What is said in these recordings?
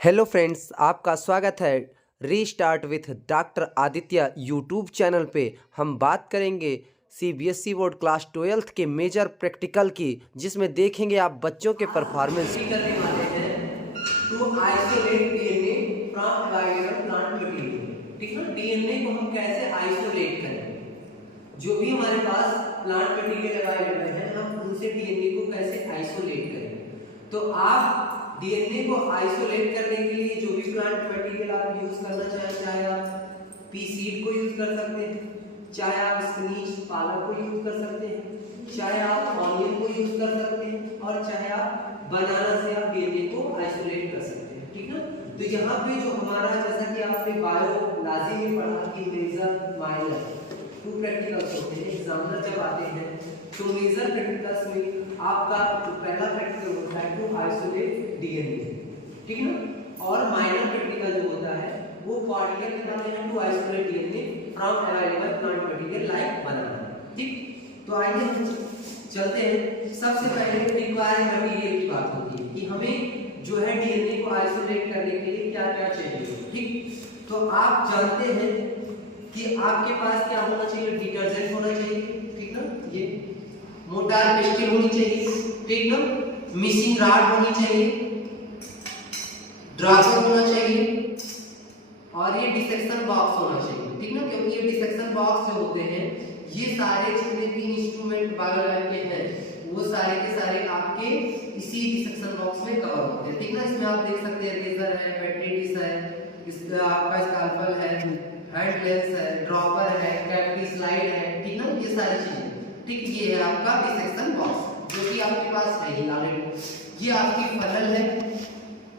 Hello friends, आपका स्वागत है restart with doctor Aditya YouTube channel पे। हम बात करेंगे सीबीएसई बोर्ड क्लास 12th के मेजर प्रैक्टिकल की, जिसमें देखेंगे आप बच्चों के परफॉर्मेंस करने वाले हैं to isolate DNA from available plant material. ठीक है, डीएनए को हम कैसे आइसोलेट करें, जो भी हमारे पास प्लांट मटेरियल अवेलेबल है हम उनसे डीएनए को कैसे आइसोलेट करें। तो आप डीएनए को आइसोलेट करने के लिए जो भी प्लांट मटेरियल आप यूज करना चाहें, चाहे आप पी सीड को यूज कर सकते हैं, चाहे आप स्पिनच पालक को यूज कर सकते हैं, चाहे आप ऑनियन को यूज कर सकते हैं, और चाहे आप बनाना से आप डीएनए को आइसोलेट कर सकते हैं। ठीक है, तो यहाँ पे जो हमारा, जैसा कि आपने बायोलॉजी में पढ़ा कि मेजर माइनर टू प्रैक्टिकल्स होते हैं, एग्जामिनर जब आते हैं तो मेजर प्रैक्टिकल्स में आपका जो पहला प्रैक्टिकल होता है टू आइसोलेट डीएनए। ठीक है, और माइनर प्रैक्टिकल जो होता है वो पार्टिकल निकालते हैं to isolate DNA from available plant material like banana. ठीक, तो आइए हम चलते हैं। सबसे पहले रिक्वायर्ड मटेरियल की बात होती है कि हमें जो है डीएनए को आइसोलेट करने के लिए क्या क्या चाहिए। ठीक, तो आप जानते हैं कि आपके पास क्या होना चाहिए, डिटर्जेंट होना चाहिए। ठीक ना, ये मोटार पेस्टिल होनी चाहिए। ठीक ना, मिशिंग रॉड होनी चाहिए, ड्राफ्टर होना चाहिए, और ये डिसेक्शन बॉक्स होना चाहिए। ठीक ना, क्योंकि ये डिसेक्शन बॉक्स जो होते हैं ये सारे जितने भी इंस्ट्रूमेंट बायोलैब के हैं वो सारे के सारे आपके इसी डिसेक्शन बॉक्स में कवर होते हैं। ठीक ना, इसमें आप देख सकते हैं रेजर है, पेट्री डिश है, इसका आपका स्कैल्पल है, हेड लेंस है, ड्रॉपर है, कैविटी स्लाइड है। ठीक ना, ये सारी चीजें। ठीक, ये है आपका डिसेक्शन बॉक्स जो कि आपके पास है ही ऑलरेडी। ये आपकी फनल है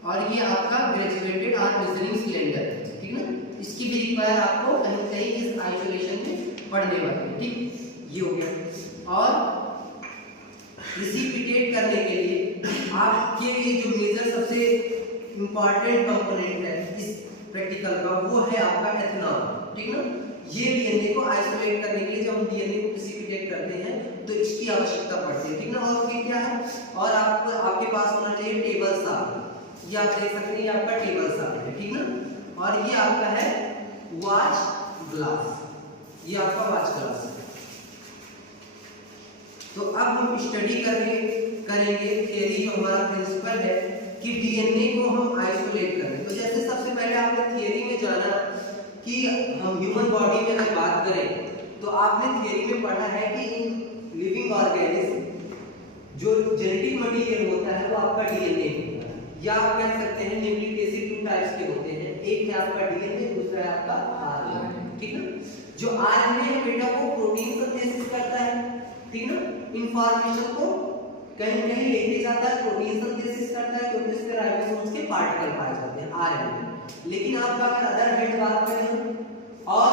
और ये आपका ग्रेजुएटेड और मेजरिंग सिलेंडर है। ठीक ना, इसकी भी रिक्वायर आपको कहीं ना कहीं इस आइसोलेशन में पढ़ने वाले हैं। ठीक, ये हो गया। और प्रिसिपिटेट करने के लिए आपके लिए जो मेजर सबसे इंपॉर्टेंट कंपोनेंट है इस प्रैक्टिकल का वो है आपका एथेनॉल। ठीक ना, ये डीएनए को आइसोलेट करने के लिए जब हम डीएनए को प्रिसिपिटेट करते हैं तो इसकी आवश्यकता पड़ती है। ठीक ना, और फिर क्या है, और आपको आपके पास होना चाहिए टेबल साफ। ये आप देख सकते हैं आपका टेबल साफ है। ठीक ना, और ये आपका है वॉच ग्लास, ये आपका वॉच ग्लास है। तो अब हम स्टडी करेंगे थियरी जो हमारा प्रिंसिपल है कि डीएनए को हम आइसोलेट करें। तो जैसे सबसे पहले आपने थियरी में जाना कि हम ह्यूमन बॉडी में अगर बात करें तो आपने थियरी में पढ़ा है कि इन लिविंग ऑर्गेनिज्म जो जेनेटिक मटेरियल होता है वो आपका डीएनए होता है, या आप कह सकते हैं न्यूक्लिक एसिड 2 टाइप्स के होते हैं, एक है आपका डीएनए, दूसरा है आपका आरएनए। ठीक है, जो आरएनए है बेटा वो प्रोटीन सिंथेसिस करता है। ठीक ना, इंफॉर्मेशन को कहीं कहीं लेके जाता है, प्रोटीन सिंथेसिस करता है क्योंकि उसके राइबोसोम्स के पार्टिकल पाए जाते हैं आरएनए। लेकिन आप अगर अदर हेड बात करें और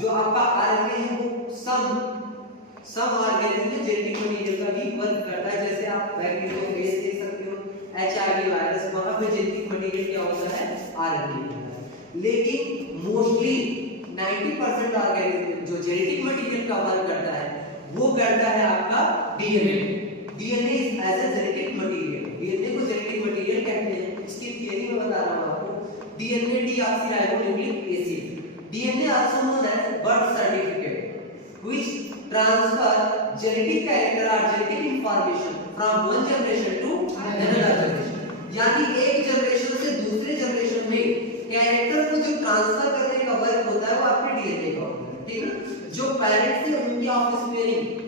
जो आपका आरएनए है वो सम ऑर्गेनिज्म में जेनेटिक मटेरियल का भी वर्क करता है। जैसे आप बैक्टीरियोफेज देख सकते हो, एचआईवी वायरस, वहां पे जेनेटिक मटेरियल क्या होता है, आरएनए। लेकिन मोस्टली 90% ऑर्गेनिज्म जो जेनेटिक मटेरियल का वर्क करता है वो करता है आपका DNA. DNA is as a genetic material, DNA को जेनेटिक मटेरियल कहते हैं। इसकी थियरी में बता रहा हूं आपको, DNA deoxyribonucleic acid, DNA also known as birth certificate which transfer genetic character और genetic information from one generation to another generation. यानी एक जनरेशन से दूसरे जनरेशन में कैरेक्टर को जो ट्रांसफर करने का वर्क होता है वो आपके डीएनए का होता है। ठीक है, जो पेरेंट्स से उनकी ऑफस्प्रिंग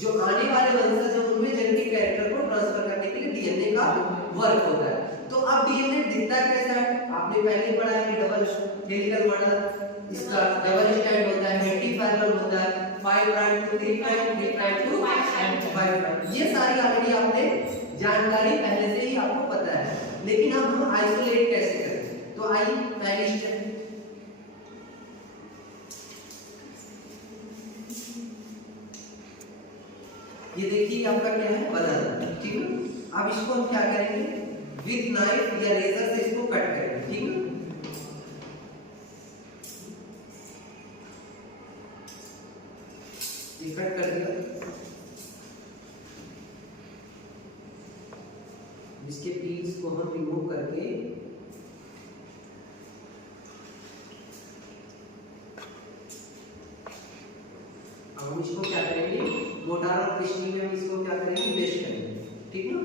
जो आने वाले वंशज हैं उनमें जेनेटिक कैरेक्टर को ट्रांसफर करने के लिए डीएनए का वर्क होता है। तो अब डीएनए दिखता कैसा है, आपने पहले पढ़ा है कि डबल हेलिकल मॉडल, इसका डबल स्ट्रैंड होता है, मल्टीपैरल होता है, 5 prime to 3 prime, 3 prime to 5 prime. ये सारी ऑलरेडी आपने जानकारी पहले से ही आपको पता है। लेकिन अब हम आइसोलेट कैसे करें, तो आइए पहले स्टेप ये देखिए आपका क्या है, बनाना। ठीक है, अब इसको हम क्या करेंगे, विद नाइफ या रेजर से इसको कट करेंगे। ठीक है, ये कट कर दिया। इसके पीस को हम रिमूव करके डिस्टिल में हम इसको क्या करेंगे, बेस्ट करेंगे, ठीक ना।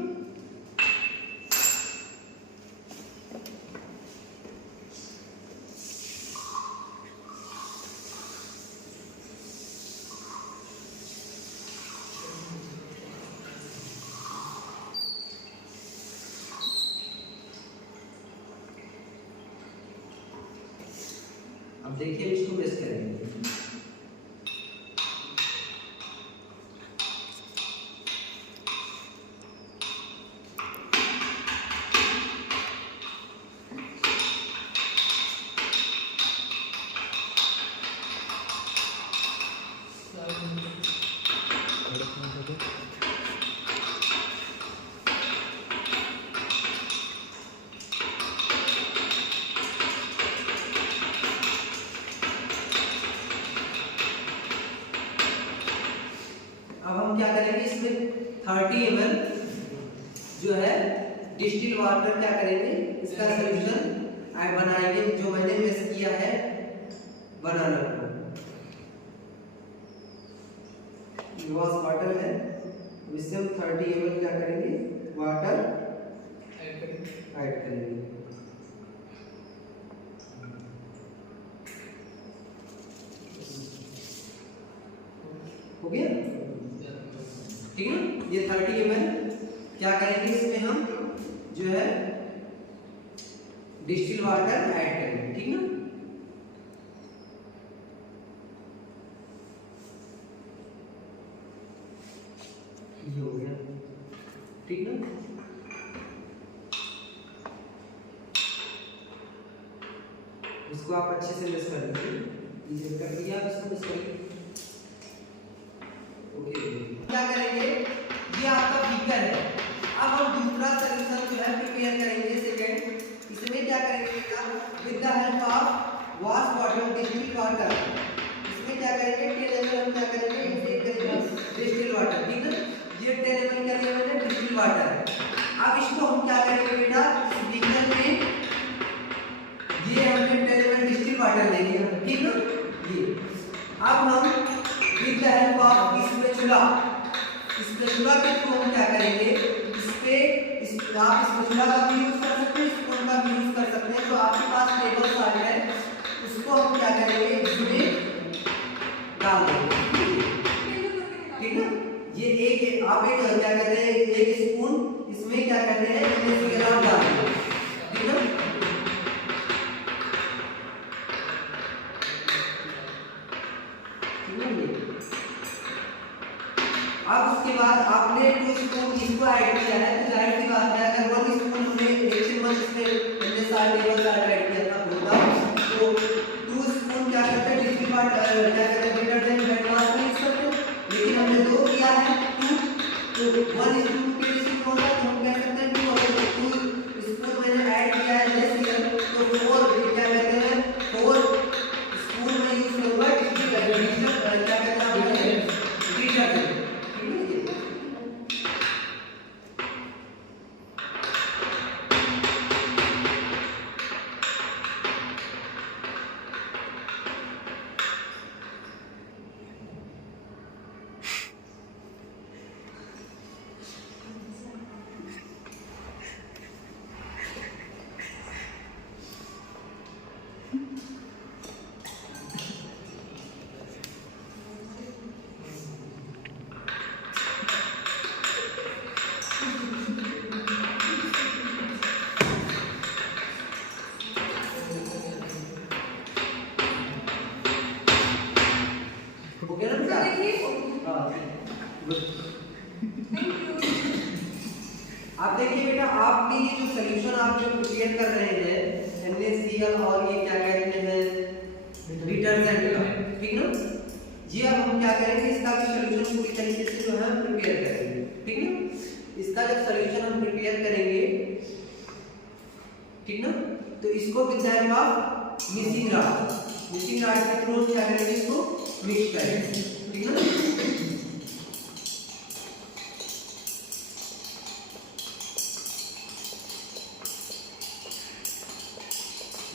अब देखिए इसको बेस्ट करेंगे। अब हम क्या करेंगे, इसमें 30 ml जो है डिस्टिल वाटर क्या करेंगे, इसका सॉल्यूशन ऐड बनाएंगे, जो मैंने मिक्स किया है बनाना को। ग्लास वाटर है, इससे हम 30 ml क्या करेंगे, वाटर ऐड करेंगे। हो गया, ठीक है। ये 30 ml क्या करेंगे, इसमें हम जो है डिस्टिल वाटर ऐड करेंगे, ठीक ना। ये हो गया, ठीक ना। इसको आप अच्छे से मिक्स कर लीजिए, ये कर दिया, इसको मिक्स करिए। क्या करेंगे, ये आपका बीकर है। अब हम दूसरा सॉल्यूशन जो है प्रिपेयर करेंगे, सेकंड। इसमें क्या करेंगे बेटा, with the help of wash water, distil water. इसमें क्या करेंगे, 10 ml हम क्या करेंगे, इंटेक करेंगे डिस्टिल वाटर, ठीक है। ये 10 ml क्या लिया मैंने, डिस्टिल वाटर। अब इसको हम क्या करेंगे बेटा, इस बीकर में ये हमने 10 ml डिस्टिल वाटर ले लिया, ठीक ना। ये अब हम with the help of spatula के थ्रू हम क्या करेंगे, आप स्पैचुला का भी यूज कर सकते हैं, स्पून का भी यूज कर सकते हैं। जो आपके पास टेबल सॉल्ट है उसको हम क्या करेंगे, इसमें डाल देंगे, ठीक है। ये एक आप एक क्या कहते हैं, एक स्पून इसमें क्या कहते हैं, आप डाल देंगे, ठीक है। अब उसके बाद आपने 2 स्पून इसको ऐड किया है, तो जाहिर सी बात है अगर 1 स्पून हमने 1 चम्मच इसमें हमने साल्ट टेबल सॉल्ट ऐड किया था होता, तो 2 स्पून क्या करते हैं, डिस्टिल वाटर क्या कहते हैं, डिटर्जेंट हैंड वॉश में यूज करते हैं। लेकिन हमने 2 किया है, 2 तो 1 स्पून के लिए होता है, तो हम कह सकते हैं 2 अगर 2 स्पून मैंने ऐड किया है लेस किया, तो 4 क्या कहते हैं, 4 स्पून में यूज करूंगा डिटर्जेंट क्या कहते हैं, डिटर्जेंट। आप देखिए बेटा, आप भी ये जो सॉल्यूशन आप जो प्रिपेयर कर रहे हैं NaCl और ये क्या कहते हैं डिटर्जेंट का, ठीक ना। ये अब हम क्या करेंगे, इसका भी सॉल्यूशन पूरी तरीके से जो है प्रिपेयर करेंगे, ठीक ना। इसका जब सॉल्यूशन हम प्रिपेयर करेंगे, ठीक ना, तो इसको with the help of mixing rod के थ्रू क्या करेंगे, इसको मिक्स करेंगे, ठीक ना।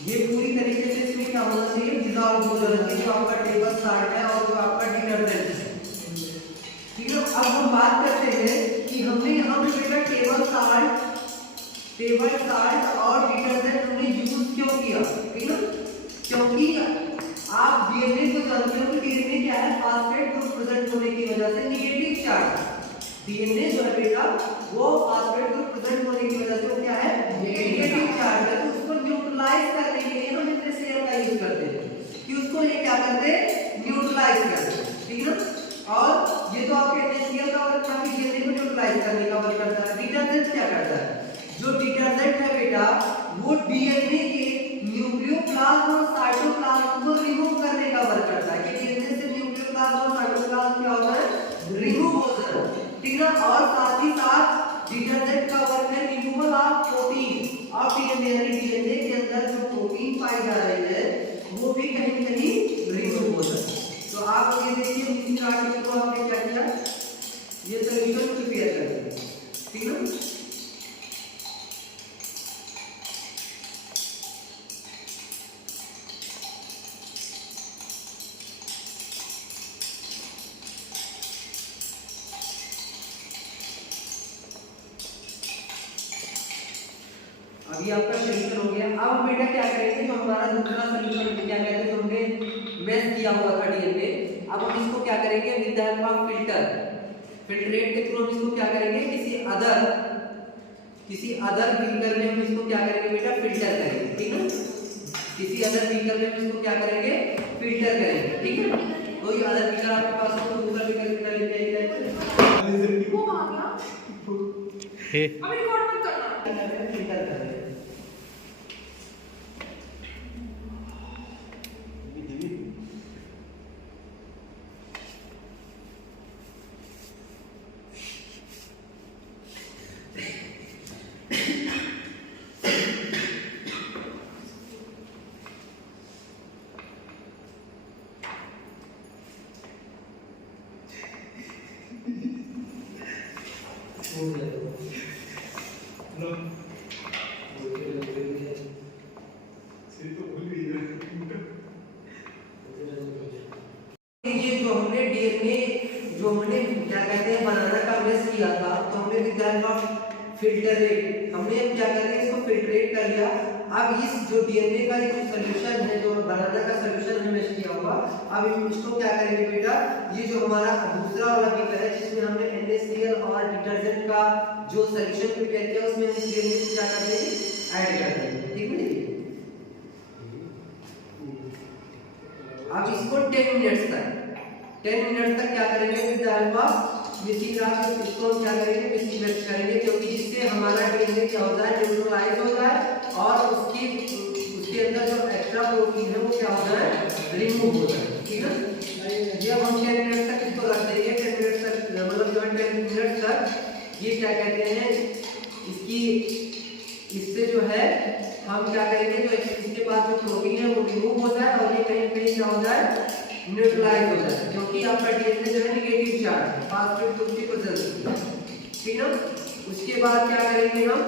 ये पूरी तरीके से इसमें क्या होना चाहिए, डिसॉल्व हो जाना चाहिए, जो आपका टेबल सॉल्ट है और जो आपका डिटर्जेंट है, ठीक है। अब हम बात करते हैं कि हमने यहाँ पे बेटा टेबल साल्ट और डिटर्जेंट हमने यूज क्यों किया, ठीक है? क्योंकि आप डीएनए को जानते हो कि डीएनए क्या है, फास्फेट ग्रुप प्रेजेंट होने की वजह से नेगेटिव चार्ज। डीएनए जो है बेटा वो फास्फेट ग्रुप प्रेजेंट होने की वजह से वो क्या है, नेगेटिव चार्ज है। तो उसको न्यूट्रलाइज करने के लिए हम NaCl का यूज करते हैं कि उसको ये क्या करते हैं, न्यूट्रलाइज करते हैं, ठीक है? और ये तो आपके NaCl का वर्क था कि डीएनए को न्यूट्रलाइज करने का वर्क करता है। डिटर्जेंट क्या करता है, जो डिटर्जेंट है बेटा वो डीएनए के न्यूक्लियोप्लाज्म और साइटोप्लाज्म को रिमूव करने का वर्क करता है कि डीएनए से न्यूक्लियोप्लाज्म और साइटोप्लाज्म क्या होता है, रिमूव होता है, ठीक है? और साथ ही साथ डिटर्जेंट का वर्क है रिमूवल ऑफ प्रोटीन और डीएनए, डीएनए के अंदर जो प्रोटीन पाई जा रही है वो भी कहीं न कहीं रिमूव होता है। तो आप ये देखिए इस आर्टिकल को आपने क्या किया, ये सॉल्यूशन प्रिपेयर कर दिया, ठीक है? अभी आपका सॉल्यूशन हो गया। अब बेटा क्या करेंगे, जो हमारा दूसरा सॉल्यूशन क्या कहते हैं, जो हमने मेश किया हुआ था डीएनए, अब हम इसको क्या करेंगे, with the help of filtrate के थ्रू हम इसको क्या करेंगे, किसी अदर बीकर में हम इसको क्या करेंगे बेटा, फिल्टर करेंगे, ठीक है? किसी अदर बीकर में हम इसको क्या करेंगे, फिल्टर करेंगे, ठीक है? कोई अदर बीकर आपके पास हो तो दूसरा बीकर लेके आइए। वो कहां गया, अभी रिकॉर्ड मत करना, फिल्टर करेंगे। ये जो हमने डीएनए जो हमने क्या कहते हैं बनाना का मेश किया था, तो हमने with the help of filtrate हमने क्या कर दिया, इसको फिल्ट्रेट कर लिया। अब इस जो डीएनए का जो सॉल्यूशन है, जो बनाना का सॉल्यूशन है मेश किया हुआ, अब इसको क्या करेंगे बेटा, ये जो हमारा दूसरा वाला बीकर है जिसमें हमने NaCl और डिटर्जेंट का जो सॉल्यूशन प्रिपेयर किया उसमें हम डीएनए को क्या कर देंगे, ऐड कर देंगे, ठीक है? अब इसको 10 मिनट्स तक क्या करेंगे, with the help of mixing glass इसको हम क्या करेंगे, मिक्सिंग मिक्स करेंगे, क्योंकि जिससे हमारा डीएनए क्या होता है, न्यूट्रलाइज होता है और उसके अंदर जो एक्स्ट्रा प्रोटीन है वो क्या होता है, रिमूव होता है, ठीक है? ये हम 10 मिनट तक इसको रख देंगे, 10 मिनट तक मतलब जो है 10 मिनट तक ये क्या कहते हैं, इससे जो है हम क्या करेंगे, जो इसके पास जो प्रोटीन है वो रिमूव होता है और ये कहीं कहीं क्या होता है, न्यूट्रलाइज होता है, क्योंकि आपका डीएनए जो है नेगेटिव चार्ज फास्फेट ग्रुप की प्रेजेंस में, ठीक है? उसके बाद क्या करेंगे हम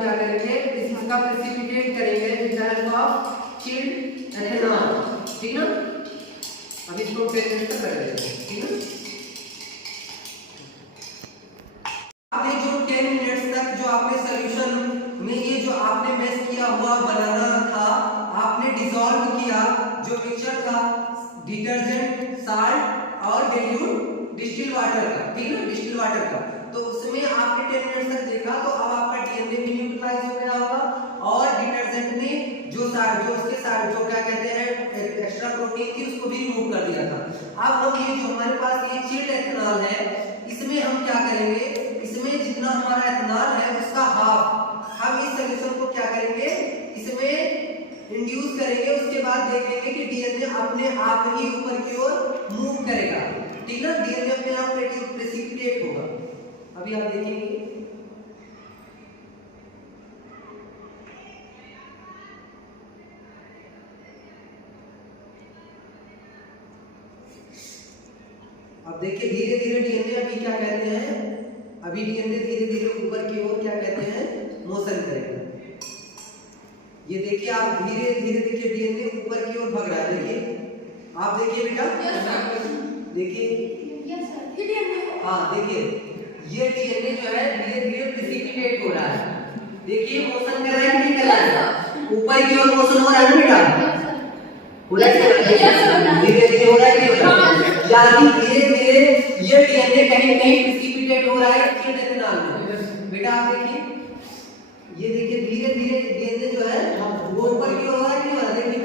क्या करेंगे, इसका प्रेसिपिटेट करेंगे with the help of chilled ethanol, ठीक है? अब इसको 10 मिनट तक रख देंगे, ठीक है? आपने जो 10 मिनट्स तक जो आपने सॉल्यूशन में ये जो आपने मेश किया हुआ बनाना था, आपने डिसॉल्व किया जो मिक्सचर था डिटर्जेंट, साल्ट और डिल्यूट डिस्टिल वाटर का, ठीक है? डिस्टिल वाटर का, तो उसमें आपने 10 मिनट तक देखा, तो अब आपका डीएनए भी न्यूट्रलाइज हो गया होगा और डिटर्जेंट ने जो उसके साथ जो क्या कहते हैं एक्स्ट्रा प्रोटीन थी उसको भी रिमूव कर दिया था। अब हम ये जो हमारे पास ये चिल्ड एथेनॉल है, इसमें हम क्या करेंगे, इसमें जितना हमारा एथेनॉल है उसका हाफ हम इस सॉल्यूशन को क्या करेंगे, इसमें इंड्यूस करेंगे। उसके बाद देखेंगे कि डीएनए अपने आप ही ऊपर की ओर मूव करेगा, ठीक है? डीएनए अपने आप प्रेसिपिटेट होगा। अभी आप देखेंगे अब देखिए धीरे धीरे डीएनए अभी क्या कहते हैं, अभी डीएनए धीरे धीरे ऊपर की ओर क्या कहते हैं, मोशन करेगा। ये देखिए आप धीरे धीरे देखिए डीएनए ऊपर की ओर भाग रहा है, देखिए आप देखिए बेटा देखिए हाँ देखिए ये डीएनए जो है धीरे धीरे प्रेसिपिटेट हो रहा है। देखिए मोशन कर रहा है कि नहीं कर रहा है, ऊपर की ओर मोशन हो रहा है बेटा, धीरे धीरे हो रहा है कि नहीं हो रहा है, यानी धीरे धीरे ये डीएनए कहीं कहीं प्रेसिपिटेट हो रहा है चिटकनाल में। बेटा आप देखिए ये देखिए धीरे धीरे डीएनए जो है वो ऊपर की ओर हो रहा है कि नहीं हो रहा है, देखिए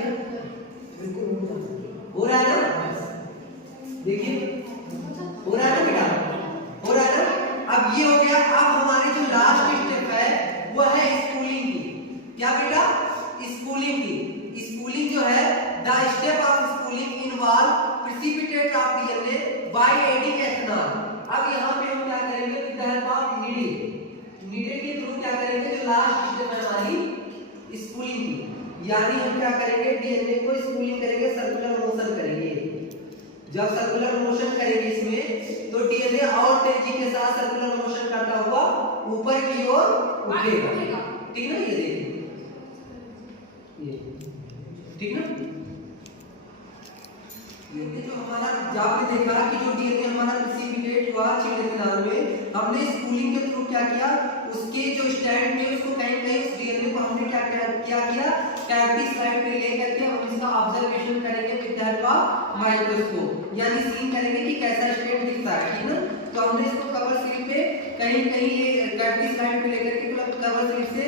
हो रहा है ना, देखिए हो रहा है ना बेटा, हो रहा है ना। अब ये हो गया। अब हमारी जो लास्ट स्टेप है वो है स्पूलिंग की। क्या बेटा? स्पूलिंग की। स्पूलिंग जो है the step of spooling involve precipitate of DNA by adding ethanol. अब यहाँ पे हम क्या करेंगे with the help of needle. Needle के थ्रू क्या करेंगे जो लास्ट स्टेप है हमारी स्पूलिंग की, यानी हम क्या करेंगे डीएनए को स्पूलिंग करेंगे, सर्कुलर मोशन करेंगे। जब सर्कुलर मोशन करेंगे इसमें तो डीएनए और तेजी के साथ सर्कुलर मोशन करता हुआ ऊपर की ओर उठेगा। ठीक है, ये देखिए ये ठीक ना। ये जो हमारा आपने देखा कि जो डीएनए हमारा प्रेसिपिटेट हुआ चिटकनाल में, हमने स्पूलिंग के थ्रू क्या किया, उसके जो स्टैंड में उसको कहीं कहीं उस डीएनए को हमने क्या किया कैविटी स्लाइड पे ले करके हम इसका ऑब्जर्वेशन करेंगे with the help of microscope, यानी सीन करेंगे कि कैसा स्टेट दिखता है। ठीक ना। तो हमने इसको कवर स्लिप पे कहीं कहीं ये कैविटी स्लाइड पे लेकर के कवर स्लिप से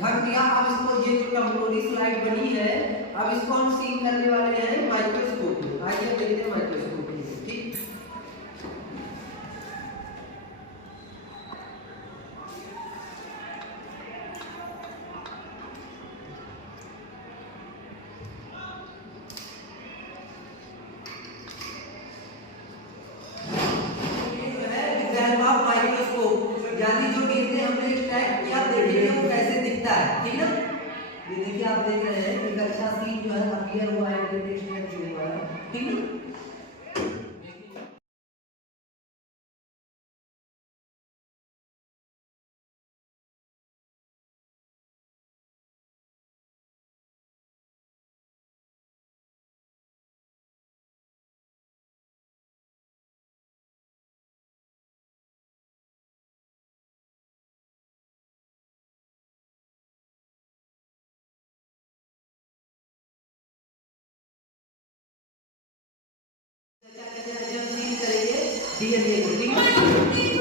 ढक दिया। अब इसको ये जो टेम्पोररी स्लाइड बनी है अब इसको हम सीन करने वाले हैं माइक्रोस्कोप में। आइए देखते हैं माइक्रोस्कोप में। ठीक, यानी जो डीएनए हमने एक्सट्रैक्ट किया देखेंगे वो कैसे दिखता है। ठीक ना। ये देखिए आप देख रहे हैं एक अच्छा सीन जो है अपीयर हुआ है, एक्सट्रैक्ट जो हुआ है। ठीक ना। क्या कहते हैं जब सीन करेंगे डीएनए को। ठीक है।